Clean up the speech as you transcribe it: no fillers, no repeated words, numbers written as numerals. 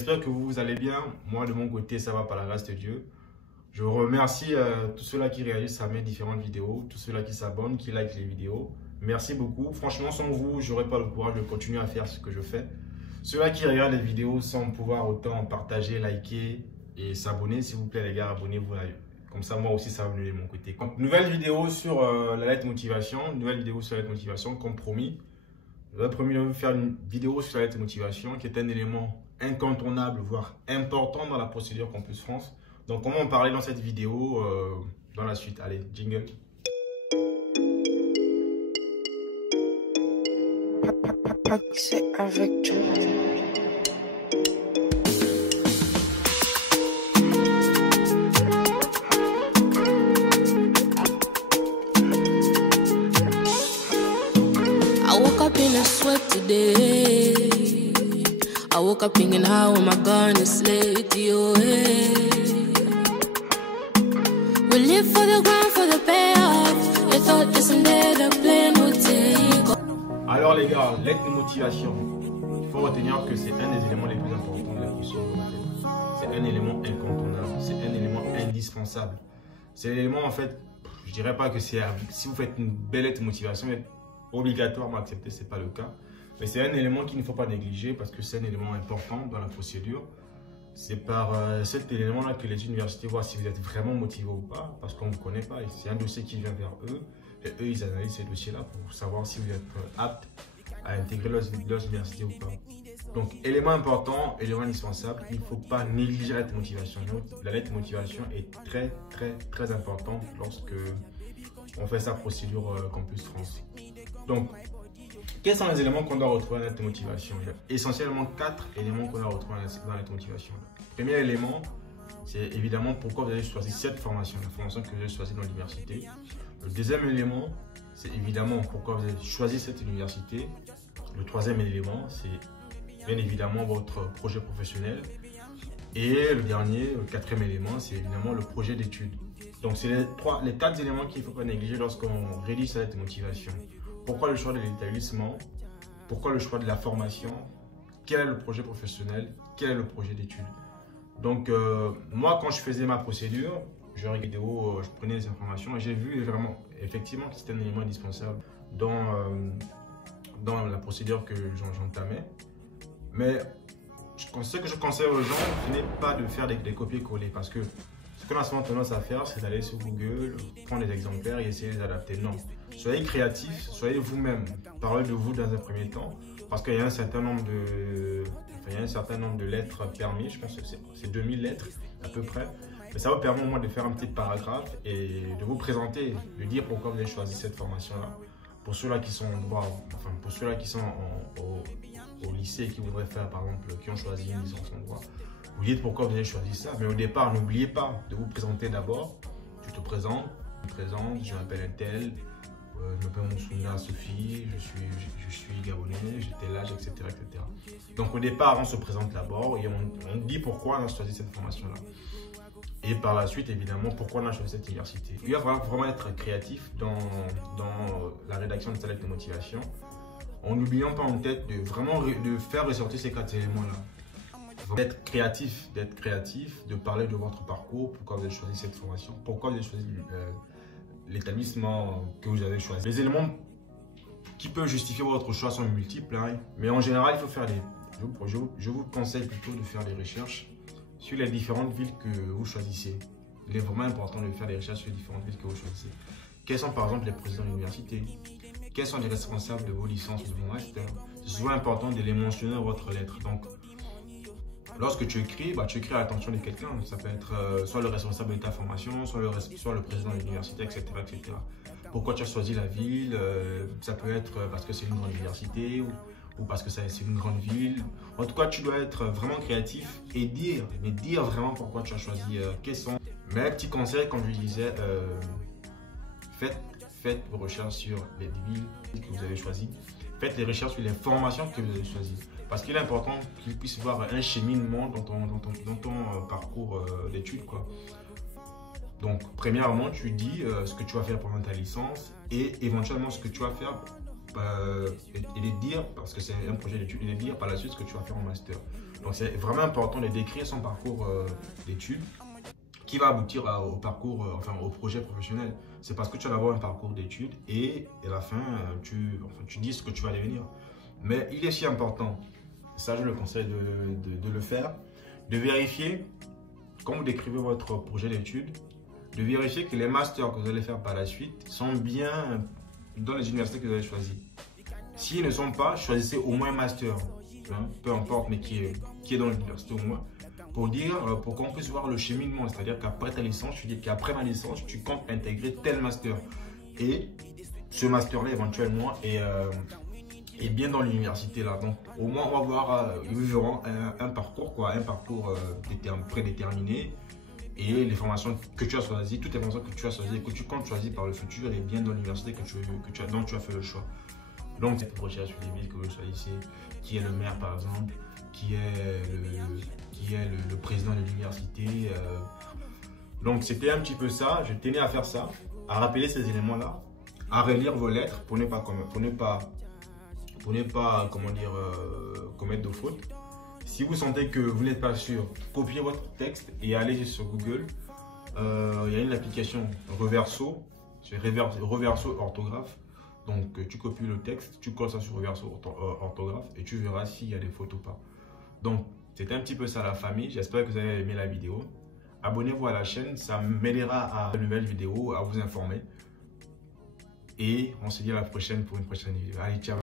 J'espère que vous allez bien. Moi, de mon côté, ça va par la grâce de Dieu. Je remercie tous ceux-là qui réagissent à mes différentes vidéos, tous ceux-là qui s'abonnent, qui likent les vidéos. Merci beaucoup. Franchement, sans vous, je n'aurais pas le courage de continuer à faire ce que je fais. Ceux-là qui regardent les vidéos sans pouvoir autant partager, liker et s'abonner, s'il vous plaît les gars, abonnez-vous. Comme ça, moi aussi, ça va venir de mon côté. Donc, nouvelle vidéo sur la lettre motivation. Nouvelle vidéo sur la lettre motivation, comme promis. J'avais promis de vous faire une vidéo sur la lettre motivation qui est un élément incontournable, voire important dans la procédure Campus France. Donc, on va en parler dans cette vidéo dans la suite. Allez, jingle. C'est avec toi. I woke up in a sweat today. I woke up thinking, how am I gonna slay you? We live for the grind, for the payoff. You thought that someday the plan would take. Alors les gars, lettre de motivation. Il faut retenir que c'est un des éléments les plus importants de la procédure. C'est un élément incontournable, c'est un élément indispensable. C'est l'élément en fait, je dirais pas que c'est si vous faites une belle lettre de motivation, mais obligatoirement accepté, c'est pas le cas. Mais c'est un élément qu'il ne faut pas négliger parce que c'est un élément important dans la procédure. C'est par cet élément-là que les universités voient si vous êtes vraiment motivé ou pas, parce qu'on ne vous connaît pas. C'est un dossier qui vient vers eux, et eux, ils analysent ces dossiers-là pour savoir si vous êtes apte à intégrer leurs universités ou pas. Donc, élément important, élément indispensable, il ne faut pas négliger la lettre de motivation. La lettre de motivation est très importante lorsque on fait sa procédure Campus France. Donc, quels sont les éléments qu'on doit retrouver dans la lettre de motivation? Il y a essentiellement 4 éléments qu'on doit retrouver dans la lettre de motivation. Le premier élément, c'est évidemment pourquoi vous avez choisi cette formation, la formation que vous avez choisie dans l'université. Le deuxième élément, c'est évidemment pourquoi vous avez choisi cette université. Le troisième élément, c'est bien évidemment votre projet professionnel. Et le dernier, le quatrième élément, c'est évidemment le projet d'études. Donc, c'est les 4 éléments qu'il ne faut pas négliger lorsqu'on rédige sa lettre de motivation. Pourquoi le choix de l'établissement? Pourquoi le choix de la formation? Quel est le projet professionnel? Quel est le projet d'études? Donc, moi, quand je faisais ma procédure, je regardais des vidéos, je prenais des informations et j'ai vu vraiment, effectivement, que c'était un élément indispensable dans la procédure que j'entamais. Mais ce que je conseille aux gens, ce n'est pas de faire des copier-coller parce que ce qu'on a souvent tendance à faire, c'est d'aller sur Google, prendre des exemplaires et essayer de les adapter. Non. Soyez créatifs, soyez vous-même. Parlez de vous dans un premier temps parce qu'il y a un certain nombre de lettres permis. Je pense que c'est 2000 lettres à peu près. Mais ça vous permet au moins de faire un petit paragraphe et de vous présenter, de dire pourquoi vous avez choisi cette formation-là. Pour ceux-là qui sont pour ceux-là qui sont au lycée et qui voudraient faire, par exemple, qui ont choisi une licence en droit, vous dites pourquoi vous avez choisi ça. Mais au départ, n'oubliez pas de vous présenter d'abord. Tu te présentes, je m'appelle un tel, je m'appelle Moussouna Sophie, je suis gabonais, j'étais l'âge, etc., etc. Donc au départ, on se présente d'abord et on dit pourquoi on a choisi cette formation-là. Et par la suite, évidemment, pourquoi on a choisi cette université. Il va falloir vraiment être créatif dans la rédaction de sa lettre de motivation, en n'oubliant pas en tête de faire ressortir ces 4 éléments-là. D'être créatif, de parler de votre parcours, pourquoi vous avez choisi cette formation, pourquoi vous avez choisi l'établissement que vous avez choisi. Les éléments qui peuvent justifier votre choix sont multiples, hein, mais en général, il faut faire je vous conseille plutôt de faire des recherches sur les différentes villes que vous choisissez. Il est vraiment important de faire des recherches sur les différentes villes que vous choisissez. Quels sont par exemple les présidents de l'université? Quels sont les responsables de vos licences ou de vos masters? C'est souvent important de les mentionner dans votre lettre. Donc, lorsque tu écris à l'attention de quelqu'un. Ça peut être soit le responsable de ta formation, soit le président de l'université, etc., etc. Pourquoi tu as choisi la ville? Ça peut être parce que c'est une grande université ou parce que c'est une grande ville. En tout cas, tu dois être vraiment créatif et dire vraiment pourquoi tu as choisi. Quels sont mes petits conseils, comme je disais, faites vos recherches sur les villes que vous avez choisies. Faites les recherches sur les formations que vous avez choisies. Parce qu'il est important qu'il puisse y avoir un cheminement dans ton parcours d'études, quoi. Donc, premièrement, tu dis ce que tu vas faire pendant ta licence et éventuellement ce que tu vas faire et de dire, parce que c'est un projet d'études, et de dire par la suite ce que tu vas faire en master. Donc c'est vraiment important de décrire son parcours d'études qui va aboutir au parcours, enfin au projet professionnel. C'est parce que tu vas avoir un parcours d'études et à la fin, tu dis ce que tu vas devenir. Mais il est aussi important, ça je le conseille de le faire, de vérifier, quand vous décrivez votre projet d'études, de vérifier que les masters que vous allez faire par la suite sont bien dans les universités que vous avez choisies. S'ils ne sont pas, choisissez au moins un master, hein, peu importe, mais qui est dans l'université au moins, pour qu'on puisse voir le cheminement. C'est-à-dire qu'après ta licence, tu dis qu'après ma licence, tu comptes intégrer tel master. Et ce master-là, éventuellement, est bien dans l'université là. Donc, au moins, on va voir, ils verront un parcours, prédéterminé. Et les formations que tu as choisies, toutes les formations que tu as choisies et que tu comptes choisir par le futur, est bien dans l'université dont tu as fait le choix. Donc, cette recherche sur les villes que vous choisissez, qui est le maire par exemple, qui est le président de l'université. Donc, c'était un petit peu ça. Je tenais à faire ça, à rappeler ces éléments-là, à relire vos lettres pour ne pas commettre de fautes. Si vous sentez que vous n'êtes pas sûr, copiez votre texte et allez sur Google. Il y a une application Reverso, c'est Reverso orthographe. Donc tu copies le texte, tu colles ça sur Reverso orthographe et tu verras s'il y a des fautes ou pas. Donc c'était un petit peu ça la famille. J'espère que vous avez aimé la vidéo. Abonnez-vous à la chaîne, ça m'aidera à de nouvelles vidéos, à vous informer. Et on se dit à la prochaine pour une prochaine vidéo. Allez, ciao!